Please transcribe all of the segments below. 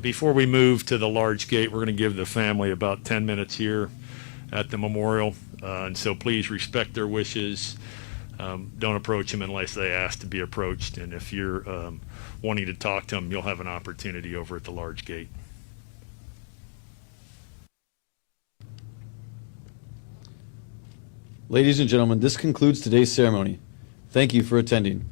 Before we move to the large gate, we're going to give the family about 10 minutes here at the memorial. And so please respect their wishes. Don't approach them unless they ask to be approached. And if you're wanting to talk to them, you'll have an opportunity over at the large gate. Ladies and gentlemen, this concludes today's ceremony. Thank you for attending.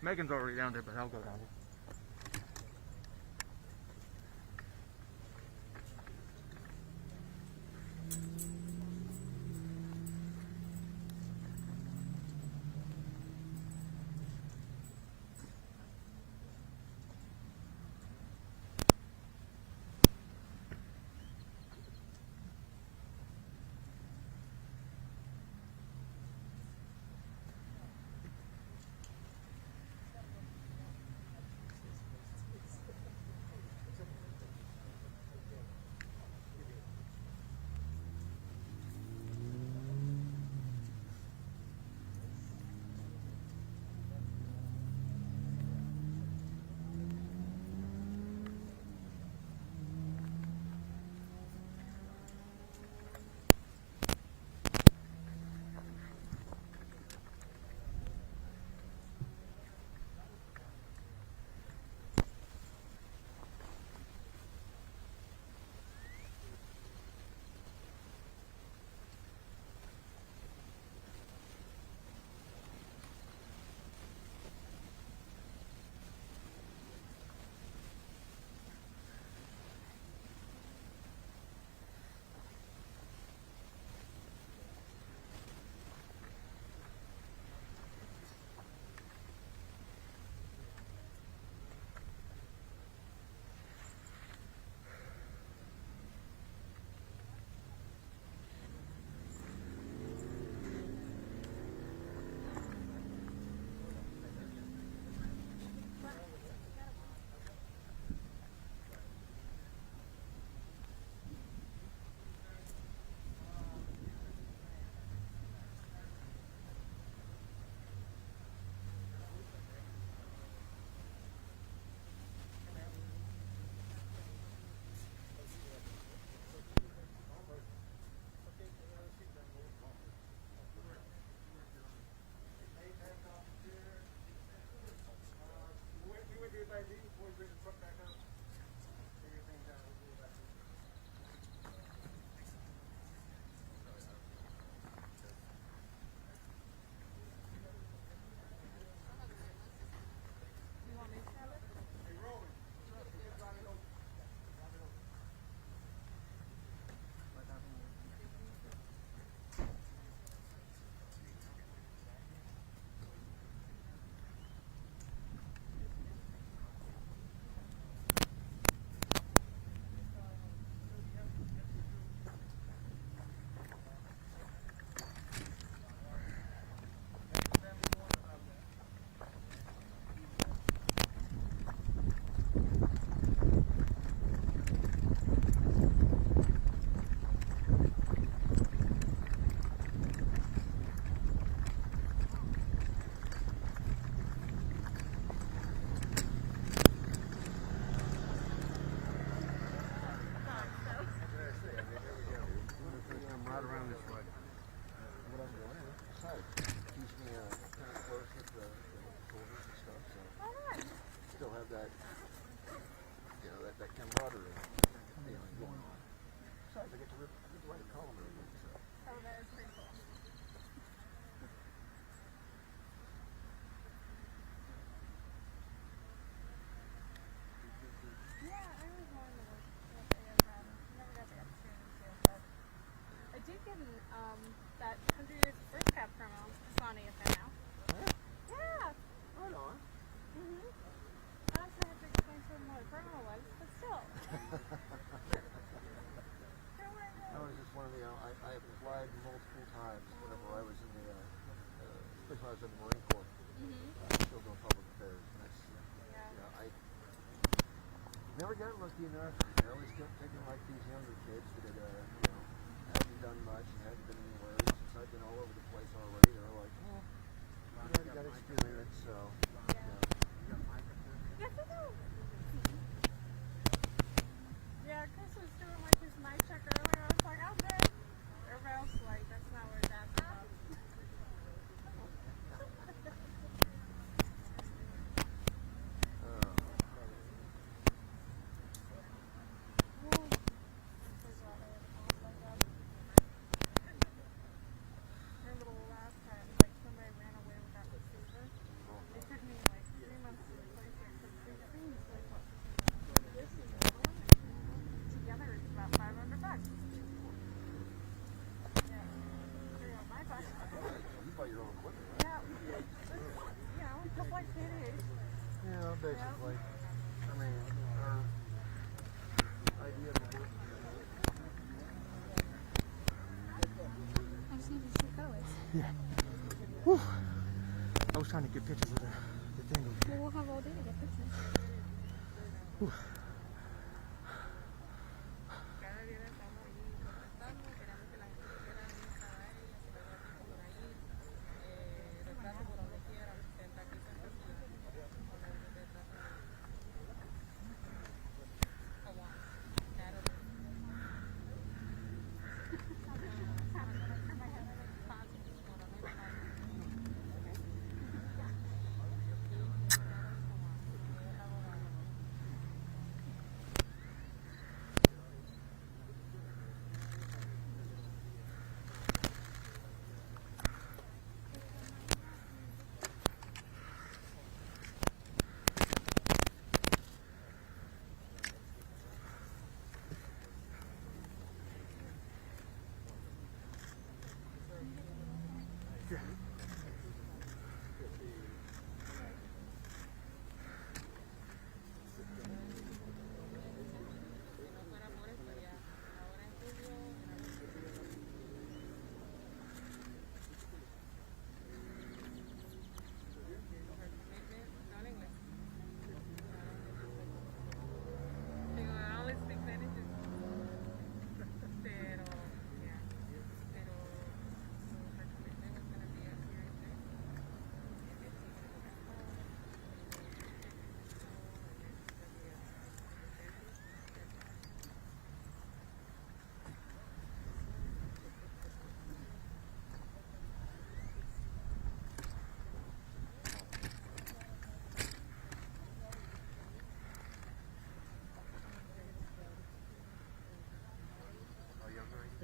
Megan's already down there, but I'll go down there. That 100 Years of First Cap promo. It's on AFN now. Yeah. Right on. Honestly, I have to explain to him what a promo was, but still. I was just one of the, I applied multiple times whenever I was in the, especially when I was in the Marine Corps. Still doing public affairs. And that's, I never got lucky enough. I always kept taking like these younger kids that had, hadn't done much and hadn't been anywhere. Since I've been all over the place already, they were like, well, you already got experience, so. Yes, I do. Yeah, Chris was doing like his mic check earlier. I was like, I'm good. Everybody else was like, that's not what it's asking about. Remember the last time, like somebody ran away without receiver? It took me like get pictures of the thing over here. Well, we'll have all day to get pictures. Whew.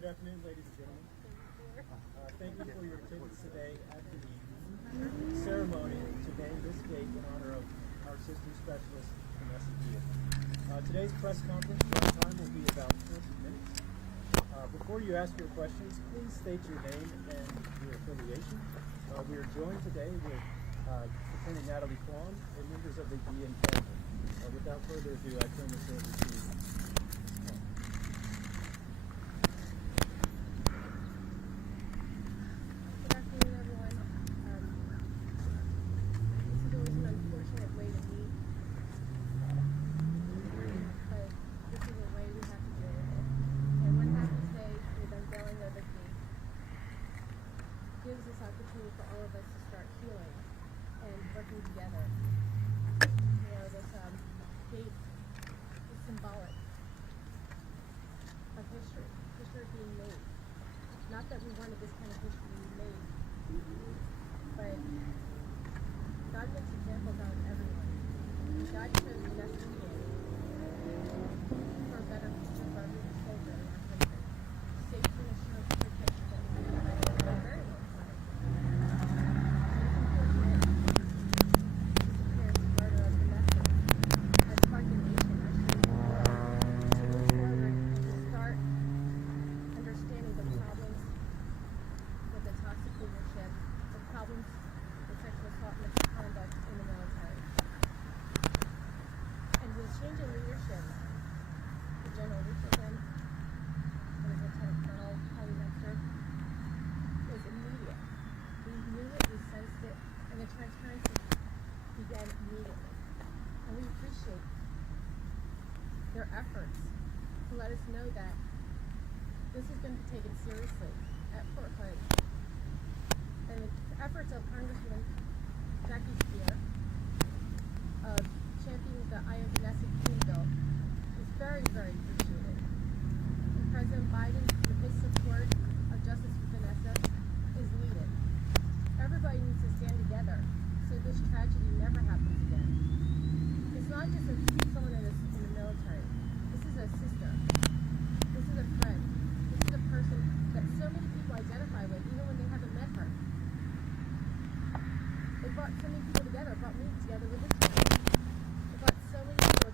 Good afternoon, ladies and gentlemen. Thank you for your attendance today at the ceremony to name this gate in honor of our system specialist, Vanessa Guillen. Today's press conference run time will be about 20 minutes. Before you ask your questions, please state your name and your affiliation. We are joined today with Attorney Natalie Kwan and members of the Guillen family. Without further ado, I turn this over to gives this opportunity for all of us to start healing and working together. You know, this gate is symbolic of history being made. Not that we wanted this kind of history to be made, but God makes examples out of everyone. God chose Vanessa Guillen for a better future for our little children in our country. Safety and assurance protection that we need for a very long time. Change in leadership, the General Richardson and the Lieutenant Colonel was immediate. We knew it, we sensed it, and the transparency began immediately. And we appreciate their efforts to let us know that this has been taken seriously at Fort Hood. And the efforts of Congresswoman Jackie Spear of championing the I Am Vanessa Guillen bill is very, very appreciated. And President Biden, with his support of Justice for Vanessa, is needed. Everybody needs to stand together so this tragedy never happens again. It's not just someone in the military. This is a sister. This is a friend. This is a person that so many people identify with, even when they haven't met her. It brought so many people together. It brought me together with this woman. It brought so many people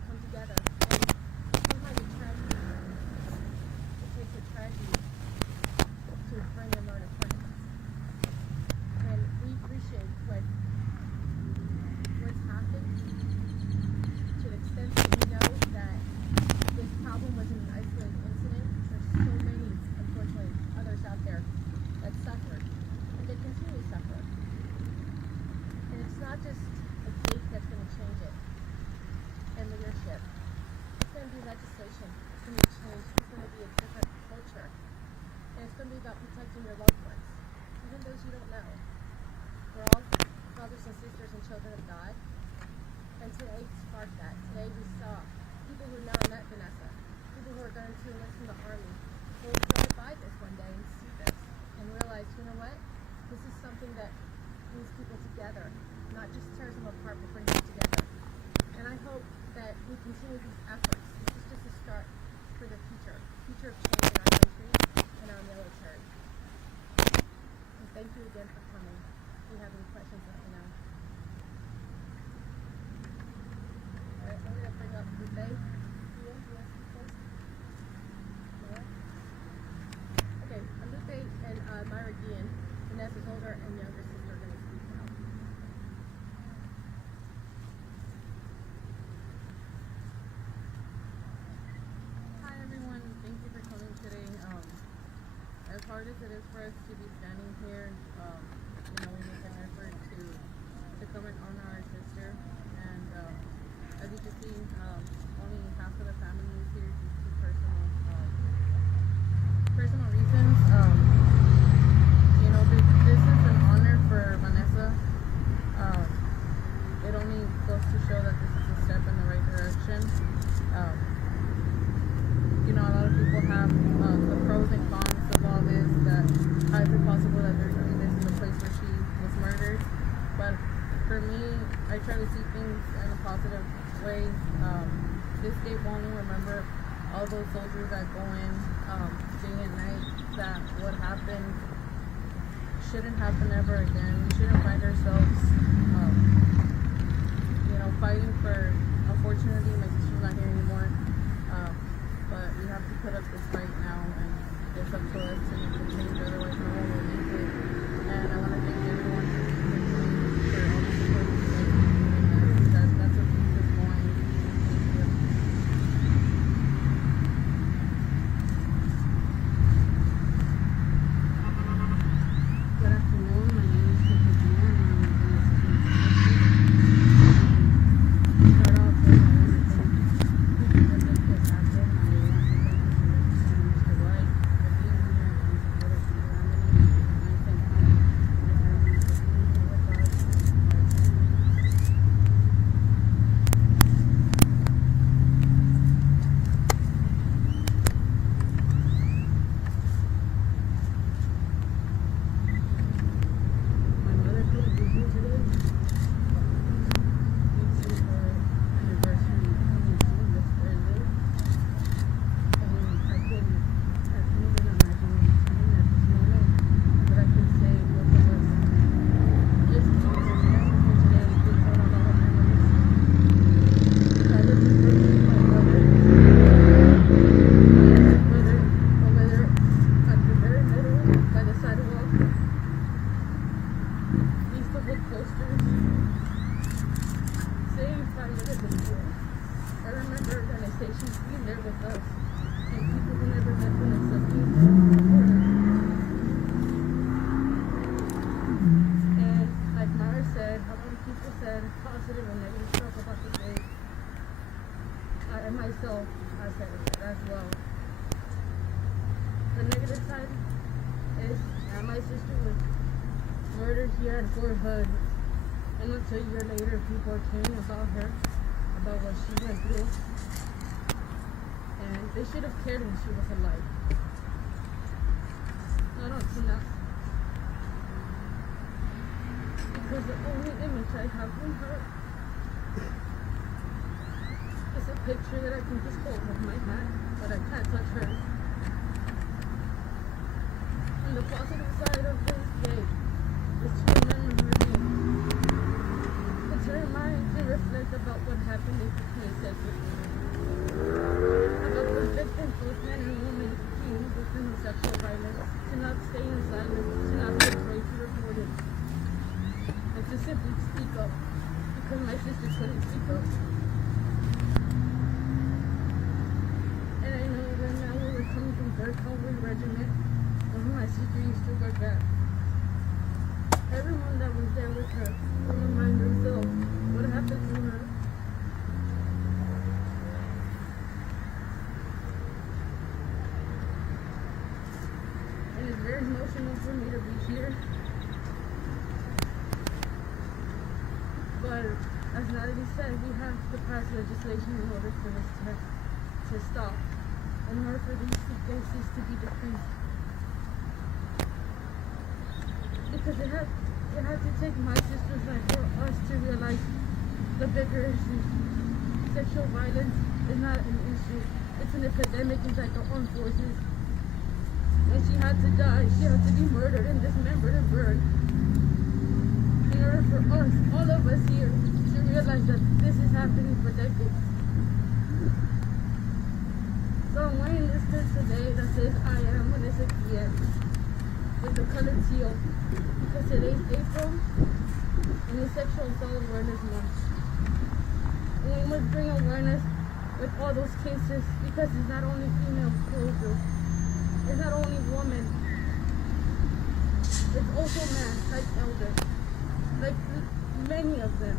legislation is going to change. It's going to be a different culture. And it's going to be about protecting your loved ones, even those you don't know. We're all brothers and sisters and children of God. And today sparked that. Today we saw people who never met Vanessa, people who are going to enlist in the Army, will drive by this one day and see this and realize, you know what? This is something that brings people together, not just tears them apart, but brings them together. And I hope that we continue these efforts. This is just a start for the future of change in our country and our military. And thank you again for coming. If you have any questions, let me know. All right, I'm going to bring up Lupe. Do you want to first? No? Okay, Lupe and Myra Guillen, Vanessa's older and younger sister, are going to speak now. Hi everyone, thank you for coming today. As hard as it is for us to be standing here, we make an effort to come and honor our sister. And as you can see, only half of the family is here due to personal reasons. This is an honor for Vanessa. It only goes to show that this is a step in the right direction. A lot of people have the pros and cons of all this, that how is it possible that they're doing this in the place where she was murdered. But for me, I try to see things in a positive way. This day will only remember all those soldiers that go in day and night, that what happened shouldn't happen ever again. We shouldn't find ourselves fighting for, unfortunately my sister's not here anymore, but we have to put up this fight now, and it's up to us to make the change, otherwise no one will make it. And I want to thank everyone for all the support you guys are doing. That's what keeps us going. Thank you. Good afternoon, my name is Vanessa Guillen, and I'm going to start off with I want to thank you for this happened. I want to thank Mr. White for being here and supporting the family. And I thank my family for being here with us. My mother couldn't be here today due to her anniversary coming soon this Thursday. I can't even imagine what I'm saying at this moment, but I can say both of us just keep us remembering her today. Please hold on all her memories. I live in Brooklyn with my brother. Over there at the very middle by the sidewalk. We used to hold posters saying 5 minutes in school. I remember organizations being there with us, and people who never met Vanessa being there to support us. And like Mara said, a lot of people said positive and negative stuff about the day. I myself, I said it as well. The negative side is that my sister was murdered here at Fort Hood, and until a year later people are caring about her, about what she went through, and they should have cared when she was alive, not until now, because the only image I have from her is a picture that I can just hold with my hand, but I can't touch hers. And the positive side of this day is to remember her name. It's to remind, to reflect about what happened April 22nd. About the victims, both men and women, being victims of sexual violence, to not stay in silence, to not be afraid to report it, and to simply speak up, because my sister couldn't speak up. And I know that now we were coming from 3rd Cavalry Regiment, and my sister used to work at. Everyone that was there with her will remind themselves what happened to her. emotional for me to be here. But as Natalie said, we have to pass legislation in order for this to stop, in order for these cases to be decreased. Because it had to take my sister's life for us to realize the bigger issues. Sexual violence is not an issue. It's an epidemic inside the armed forces. And she had to die. She had to be murdered and dismembered and burned. In order for us, all of us here, to realize that this is happening for decades. So I'm wearing this shirt today that says, I am Vanessa Guillen, with the color teal. Because today's April, and it's Sexual Assault Awareness Month. And we must bring awareness with all those cases, because it's not only female soldiers, it's not only women, it's also men, like elders, like many of them.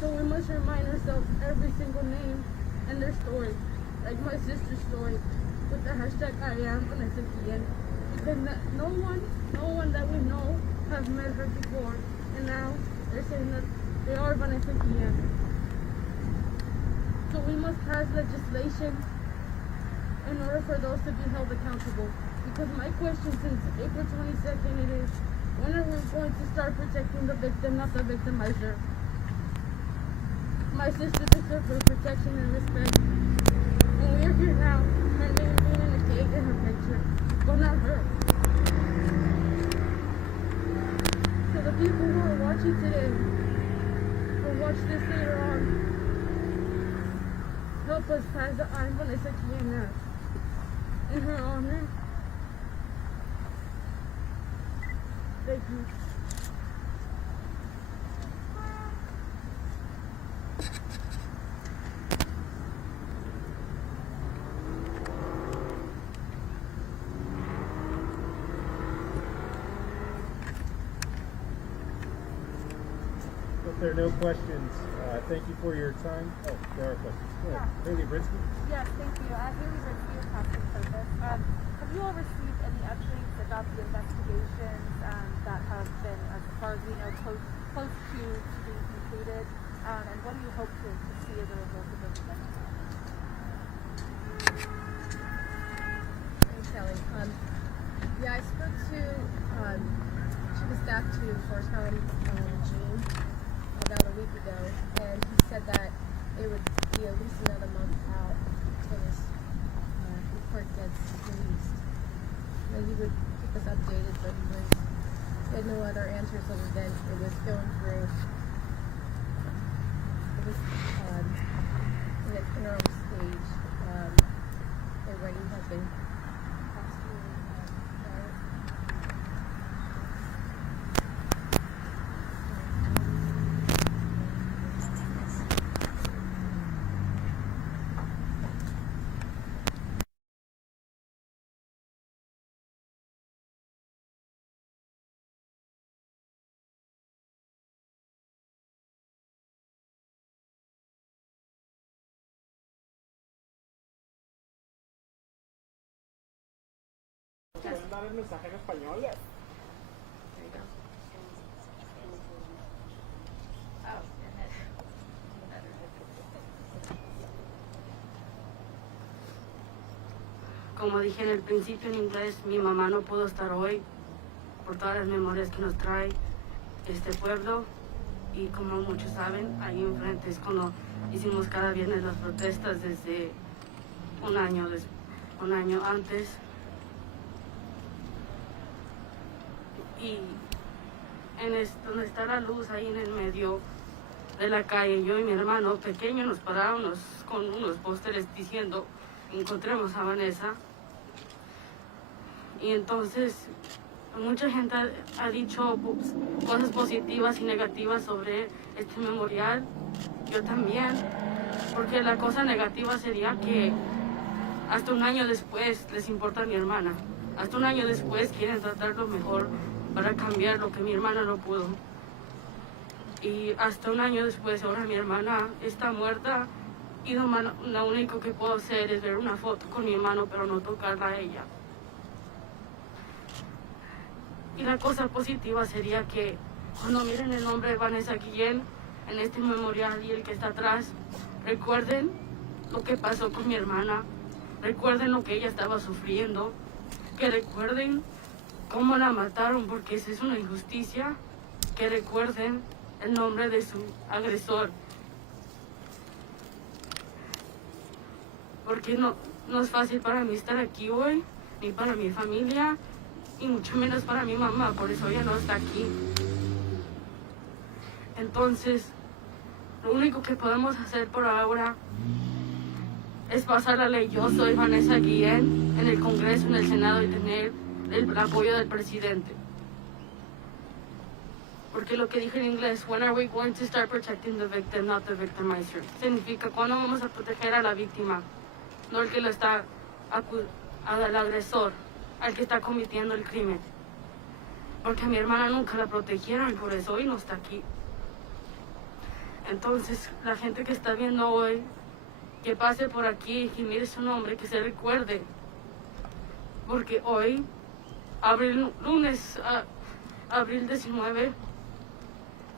So we must remind ourselves every single name and their story, like my sister's story, with the hashtag I am Vanessa Guillen, because no one that we know has met her before, and now they're saying that they are Vanessa Guillen. So we must pass legislation in order for those to be held accountable. Because my question since April 22nd it is, when are we going to start protecting the victim, not the victimizer? My sister deserves her protection and respect. And we're here now, her name being in the cake and her picture, but not her. So the people who are watching today, or watch this later on, help us pass the I'm Vanessa Guillen Act in her honor. Thank you. If there are no questions, thank you for your time. Oh, there are questions. Go ahead. Haley Britsky. Yes, thank you. Haley Britsky with Passion Purpose. Have you all received any updates about the investigations that have been, as far as we know, close to being concluded? And what do you hope to see as a result of those investigations? Hey, Kelly. Yeah, I spoke to Chief of Staff to Forrest County Gene about a week ago, and he said that it would be at least another month out until this report gets released. And he would keep us updated, but he had no other answers other than it was going through. It was in an interim stage. The writing has been passed through. ¿Pueden dar el mensaje en español? Yes. There you go. Como dije en el principio en inglés, mi mamá no pudo estar hoy por todas las memorias que nos trae este pueblo. Y como muchos saben, ahí enfrente es cuando hicimos cada viernes las protestas desde un año antes. Y donde está la luz ahí en el medio de la calle, yo y mi hermano pequeño nos parábamos con unos pósteres diciendo encontremos a Vanessa. Y entonces mucha gente ha dicho cosas positivas y negativas sobre este memorial. Yo también, porque la cosa negativa sería que hasta un año después les importa a mi hermana. Hasta un año después quieren tratarlo mejor para cambiar lo que mi hermana no pudo. Y hasta un año después, ahora mi hermana está muerta y lo único que puedo hacer es ver una foto con mi hermano, pero no tocarla a ella. Y la cosa positiva sería que cuando miren el nombre de Vanessa Guillen en este memorial y el que está atrás, recuerden lo que pasó con mi hermana, recuerden lo que ella estaba sufriendo, que recuerden cómo la mataron, porque esa es una injusticia, que recuerden el nombre de su agresor. Porque no es fácil para mí estar aquí hoy, ni para mi familia, y mucho menos para mi mamá, por eso ella no está aquí. Entonces, lo único que podemos hacer por ahora es pasar la ley Yo Soy Vanessa Guillen en el Congreso, en el Senado, y tener el apoyo del presidente. Porque lo que dije en inglés, when are we going to start protecting the victim, not the victimizer? Significa, ¿cuándo vamos a proteger a la víctima? No el que lo está al agresor, al que está cometiendo el crimen. Porque a mi hermana nunca la protegieron y por eso hoy no está aquí. Entonces, la gente que está viendo hoy, que pase por aquí y que mire su nombre, que se recuerde. Porque hoy, lunes, abril 19,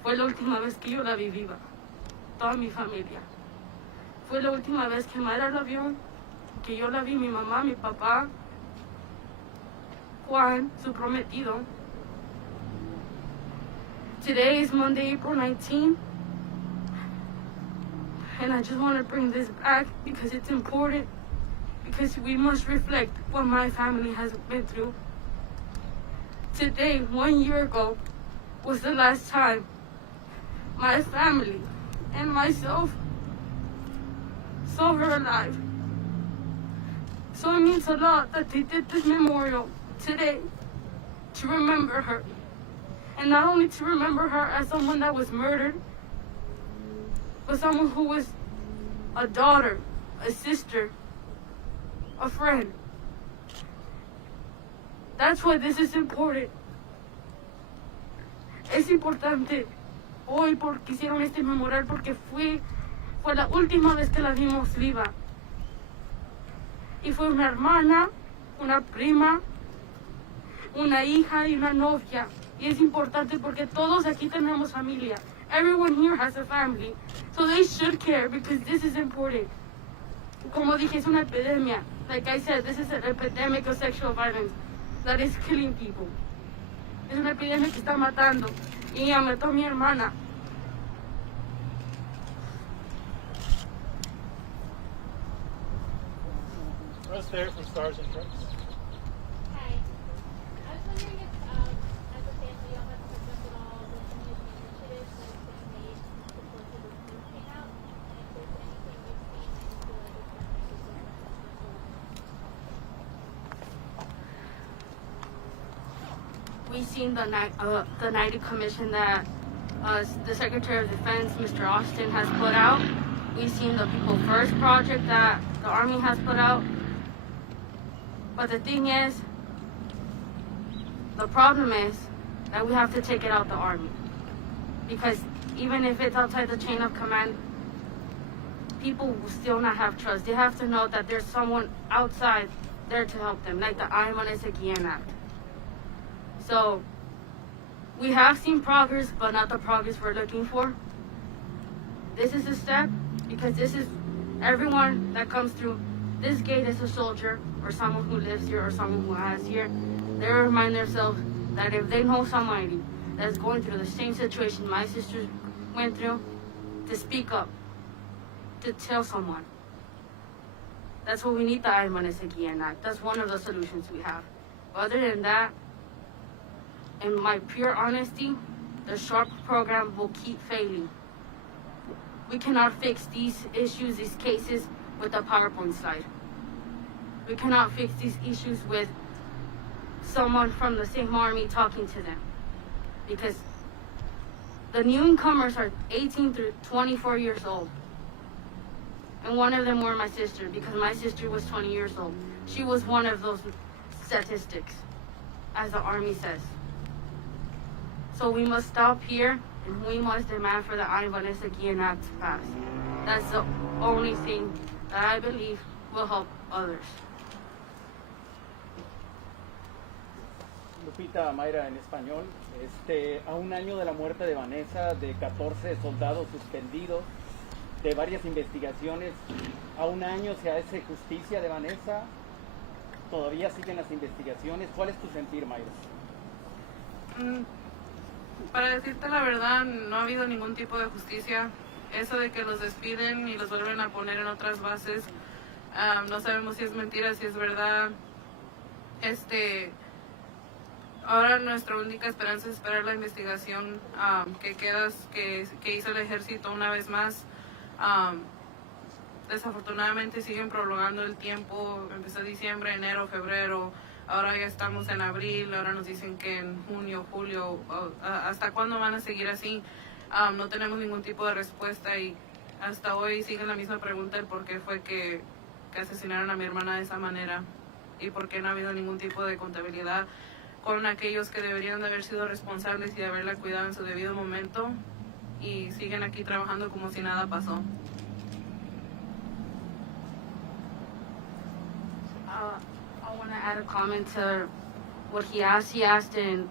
fue la última vez que yo la vi viva. Toda mi familia. Fue la última vez que Mayra la vio, que yo la vi, mi mamá, mi papá, Juan, su prometido. Today is Monday, April 19th. And I just want to bring this back because it's important, because we must reflect what my family has been through. Today, 1 year ago, was the last time my family and myself saw her alive. So it means a lot that they did this memorial today to remember her. And not only to remember her as someone that was murdered, but someone who was a daughter, a sister, a friend. That's why this is important. Es importante hoy porque hicieron este memorial, porque fue la última vez que la vimos viva. Y fue una hermana, una prima, una hija y una novia. Y es importante porque todos aquí tenemos familia. Everyone here has a family. So they should care because this is important. Como dije, es una epidemia. Like I said, this is an epidemic of sexual violence that is killing people. Es una epidemia que está matando. Y ella mató a mi hermana. Rose Fair from Stars and Stripes. Hi. I was wondering if, as a family, y'all have picked up at all with any of the initiatives that have been made to support the recruiting out, and if there's anything you've seen that you feel like is going to make a difference. We've seen the 90 commission that the Secretary of Defense, Mr. Austin, has put out. We've seen the People First project that the Army has put out. But the thing is, the problem is that we have to take it out the Army. Because even if it's outside the chain of command, people will still not have trust. They have to know that there's someone outside there to help them, like the Vanessa Guillen Act. So, we have seen progress, but not the progress we're looking for. This is a step, because this is everyone that comes through this gate is a soldier, or someone who lives here, or someone who has here. They remind themselves that if they know somebody that's going through the same situation my sister went through, to speak up, to tell someone. That's what we need the Vanessa Guillen Act. That's one of the solutions we have. Other than that, in my pure honesty, the SHARP program will keep failing. We cannot fix these issues, these cases, with a PowerPoint slide. We cannot fix these issues with someone from the same army talking to them. Because the newcomers are 18 through 24 years old. And one of them were my sister, because my sister was 20 years old. She was one of those statistics, as the Army says. So we must stop here, and we must demand for the Vanessa Guillen Act to pass. That's the only thing that I believe will help others. Lupita, Mayra en español. A un año de la muerte de Vanessa, de 14 soldados suspendidos, de varias investigaciones, a un año se hace justicia de Vanessa, todavía siguen las investigaciones. ¿Cuál es tu sentir, Mayra? Para decirte la verdad, no ha habido ningún tipo de justicia. Eso de que los despiden y los vuelven a poner en otras bases, no sabemos si es mentira, si es verdad. Ahora nuestra única esperanza es esperar la investigación que hizo el ejército una vez más. Desafortunadamente siguen prolongando el tiempo. Empezó diciembre, enero, febrero. Ahora ya estamos en abril. Ahora nos dicen que en junio, julio. ¿Hasta cuándo van a seguir así? No tenemos ningún tipo de respuesta y hasta hoy siguen la misma pregunta: el por qué fue que asesinaron a mi hermana de esa manera y por qué no ha habido ningún tipo de contabilidad con aquellos que deberían de haber sido responsables y de haberla cuidado en su debido momento, y siguen aquí trabajando como si nada pasó. I want to add a comment to what he asked. He asked, do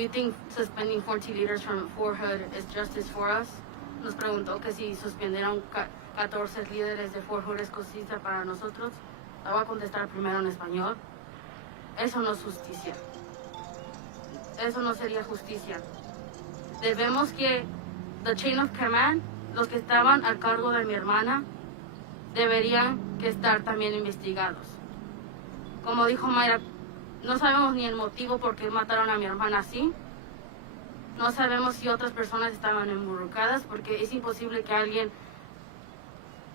you think suspending 40 leaders from Fort Hood is justice for us? Nos preguntó que si suspendieron 14 líderes de Fort Hood es justicia para nosotros. La voy a contestar primero en español. Eso no es justicia. Eso no sería justicia. Debemos que the chain of command, los que estaban a cargo de mi hermana, deberían que estar también investigados. Como dijo Mayra, no sabemos ni el motivo por qué mataron a mi hermana así. No sabemos si otras personas estaban involucradas, porque es imposible que alguien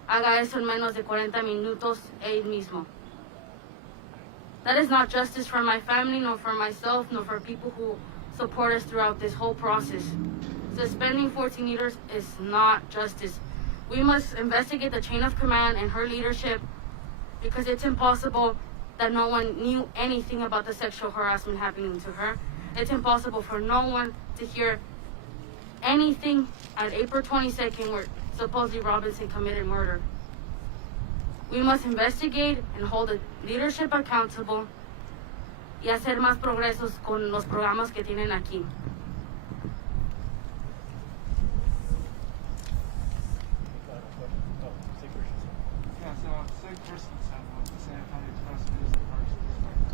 haga eso en menos de 40 minutos él mismo. That is not justice for my family, nor for myself, nor for people who support us throughout this whole process. Suspending 14 leaders is not justice. We must investigate the chain of command and her leadership, because it's impossible that no one knew anything about the sexual harassment happening to her. It's impossible for no one to hear anything on April 22nd where supposedly Robinson committed murder. We must investigate and hold the leadership accountable y hacer más progresos con los programas que tienen aquí. Sig Christensen with the San Antonio Express News and First Newspapers.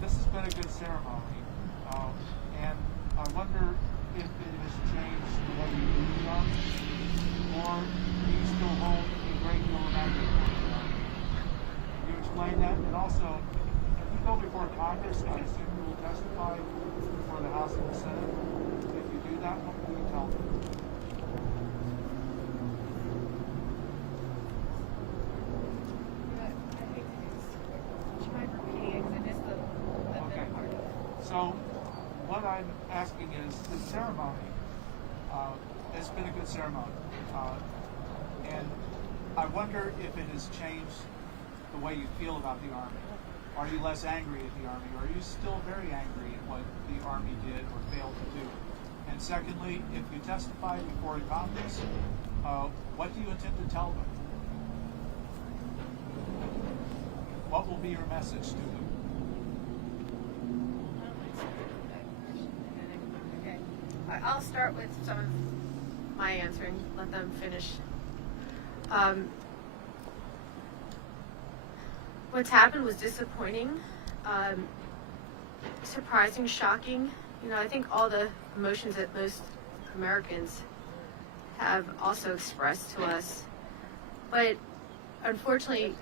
This has been a good ceremony, and I wonder if it has changed the way you do the Army, or do you still hold a great deal of anger for the Army? Can you explain that? And also, if you go before Congress, I assume you will testify before the House and the Senate. If you do that, what will you tell them? So, what I'm asking is, the ceremony, it's been a good ceremony, and I wonder if it has changed the way you feel about the Army. Are you less angry at the Army, or are you still very angry at what the Army did or failed to do? And secondly, if you testify before Congress, what do you intend to tell them? What will be your message to them? Okay. I'll start with some of my answering, let them finish. What's happened was disappointing, surprising, shocking. You know, I think all the emotions that most Americans have also expressed to us. But unfortunately,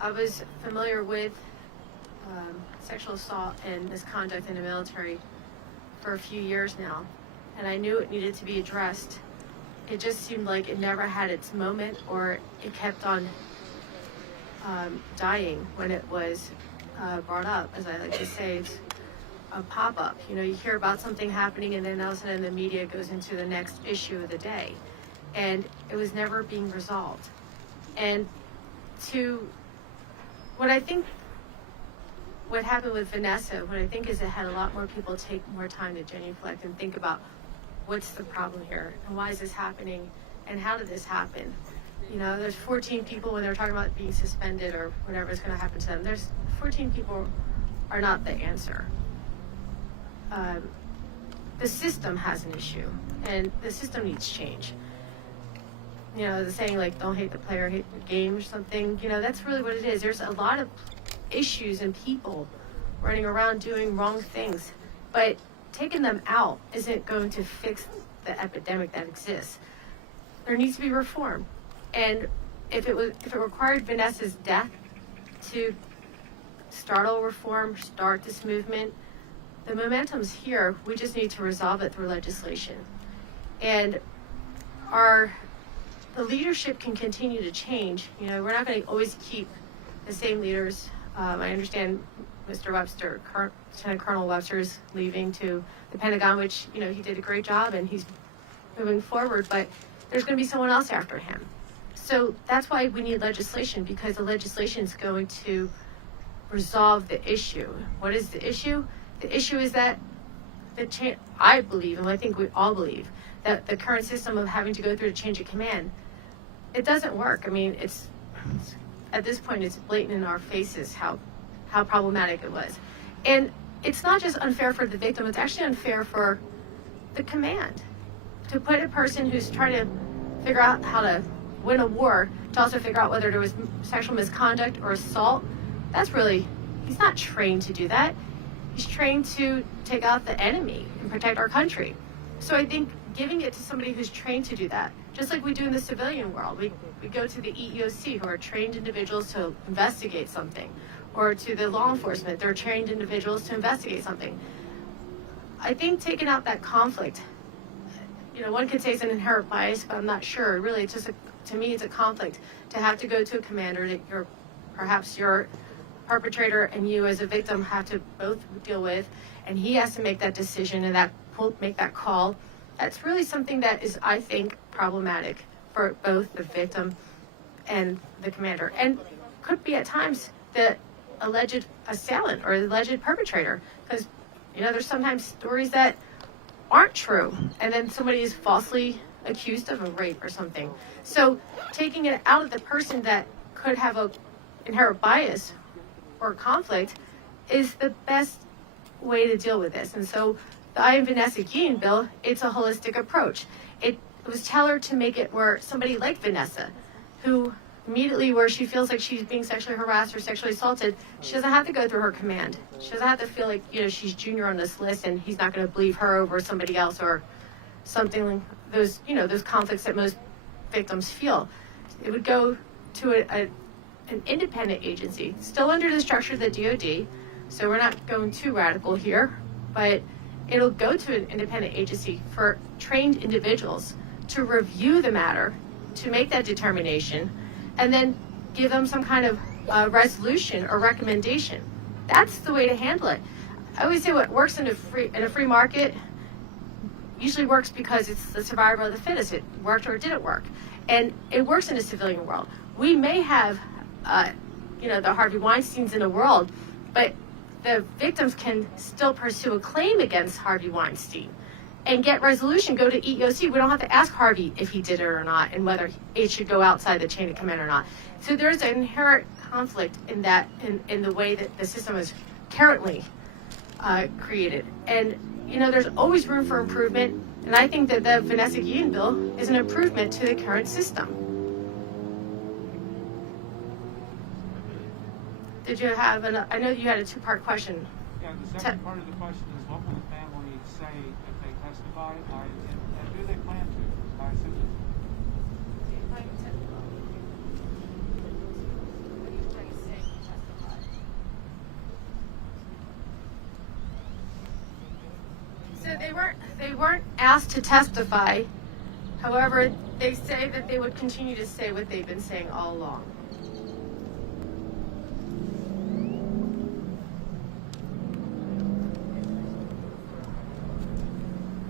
I was familiar with sexual assault and misconduct in the military for a few years now, and I knew it needed to be addressed. It just seemed like it never had its moment, or it kept on dying when it was brought up, as I like to say. It's a pop-up. You know, you hear about something happening, and then all of a sudden the media goes into the next issue of the day, and it was never being resolved. And to what I think, what happened with Vanessa, what I think is it had a lot more people take more time to genuflect and think about what's the problem here, and why is this happening, and how did this happen? You know, there's 14 people, when they're talking about being suspended or whatever is going to happen to them, there's 14 people are not the answer. the system has an issue, and the system needs change. You know, the saying like, don't hate the player, hate the game or something, you know, that's really what it is. There's a lot of issues and people running around doing wrong things, but taking them out isn't going to fix the epidemic that exists. There needs to be reform. And if it required Vanessa's death to startle reform, start this movement, the momentum's here. We just need to resolve it through legislation. And the leadership can continue to change. You know, we're not going to always keep the same leaders. I understand Mr. Webster, Lieutenant Colonel Webster, is leaving to the Pentagon, which, you know, he did a great job and he's moving forward, but there's going to be someone else after him. So that's why we need legislation, because the legislation is going to resolve the issue. What is the issue? The issue is that I believe, and I think we all believe, that the current system of having to go through a change of command, it doesn't work. I mean, it's at this point, it's blatant in our faces how problematic it was. And it's not just unfair for the victim, it's actually unfair for the command. To put a person who's trying to figure out how to win a war to also figure out whether there was sexual misconduct or assault, that's really, he's not trained to do that. He's trained to take out the enemy and protect our country. So I think giving it to somebody who's trained to do that, just like we do in the civilian world, we go to the EEOC, who are trained individuals to investigate something, or to the law enforcement, they're trained individuals to investigate something. I think taking out that conflict, you know, one could say it's an inherent bias, but I'm not sure. Really, it's just to me, it's a conflict to have to go to a commander that perhaps your perpetrator and you as a victim have to both deal with, and he has to make that decision and make that call. That's really something that is, I think, problematic for both the victim and the commander, and could be at times the alleged assailant or the alleged perpetrator, because, you know, there's sometimes stories that aren't true, and then somebody is falsely accused of a rape or something. So taking it out of the person that could have a inherent bias or conflict is the best way to deal with this. And so the I Am Vanessa Guillen bill, it's a holistic approach. It was tailored to make it where somebody like Vanessa, who immediately where she feels like she's being sexually harassed or sexually assaulted, she doesn't have to go through her command. She doesn't have to feel like, you know, she's junior on this list and he's not going to believe her over somebody else or something like those, you know, those conflicts that most victims feel. It would go to an independent agency, still under the structure of the DOD, so we're not going too radical here, but it'll go to an independent agency for trained individuals to review the matter, to make that determination, and then give them some kind of resolution or recommendation. That's the way to handle it. I always say what works in a free market usually works because it's the survivor of the fittest. It worked or it didn't work. And it works in the civilian world. We may have, you know, the Harvey Weinsteins in the world, but the victims can still pursue a claim against Harvey Weinstein and get resolution, go to EEOC. We don't have to ask Harvey if he did it or not and whether it should go outside the chain of command or not. So there's an inherent conflict in that, in the way that the system is currently created. And, you know, there's always room for improvement. And I think that the Vanessa Guillen bill is an improvement to the current system. Did you have I know you had a two-part question. Yeah, the second part of the question is, what will the family say if they testify? And do they plan to? I assume So they weren't asked to testify. However, they say that they would continue to say what they've been saying all along.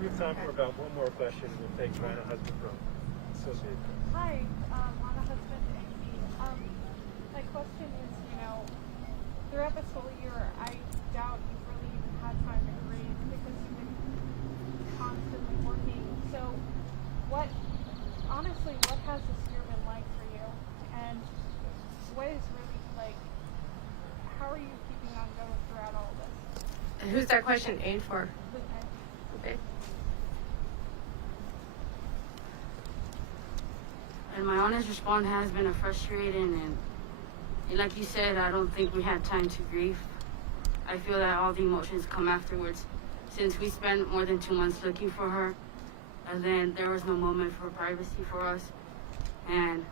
We have time for about one more question. We'll take Anna Husband from Associated Press. Hi, Anna Husband, AP. My question is, you know, throughout this whole year, I doubt you've really even had time to read because you've been constantly working. So honestly, what has this year been like for you? And what is really, like, how are you keeping on going throughout all this? Who's that question aimed for? Okay. And my honest response has been a frustrating and like you said, I don't think we had time to grieve. I feel that all the emotions come afterwards. Since we spent more than 2 months looking for her, and then there was no moment for privacy for us. And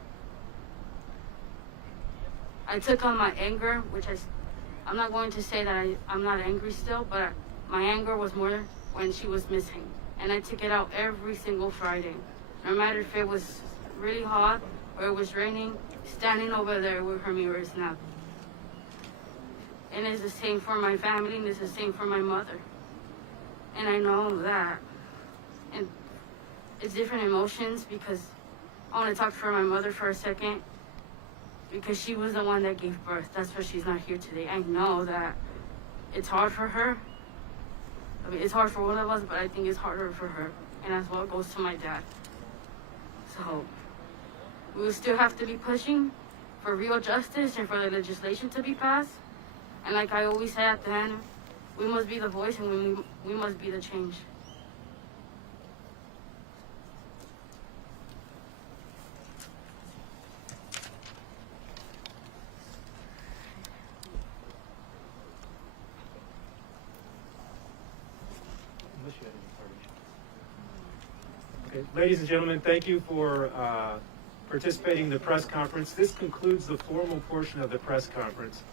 I took on my anger, which I'm not going to say that I'm not angry still, but my anger was more when she was missing. And I took it out every single Friday. No matter if it was really hot or it was raining, standing over there with her mirror snap. And it's the same for my family, and it's the same for my mother. And I know that. And it's different emotions because I want to talk for my mother for a second because she was the one that gave birth. That's why she's not here today. I know that it's hard for her. I mean, it's hard for one of us, but I think it's harder for her. And that's what goes to my dad. So we will still have to be pushing for real justice and for the legislation to be passed. And like I always say at the end, we must be the voice and we must be the change. Okay. Ladies and gentlemen, thank you for participating in the press conference. This concludes the formal portion of the press conference.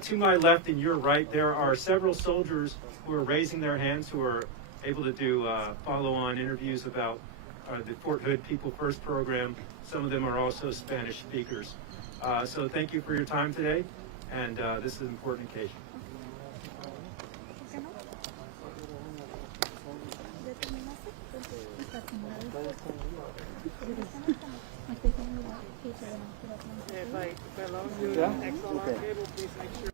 To my left and your right, there are several soldiers who are raising their hands who are able to do follow-on interviews about the Fort Hood People First program. Some of them are also Spanish speakers. So thank you for your time today, and this is an important occasion. If I belong to XLR cable, please make sure.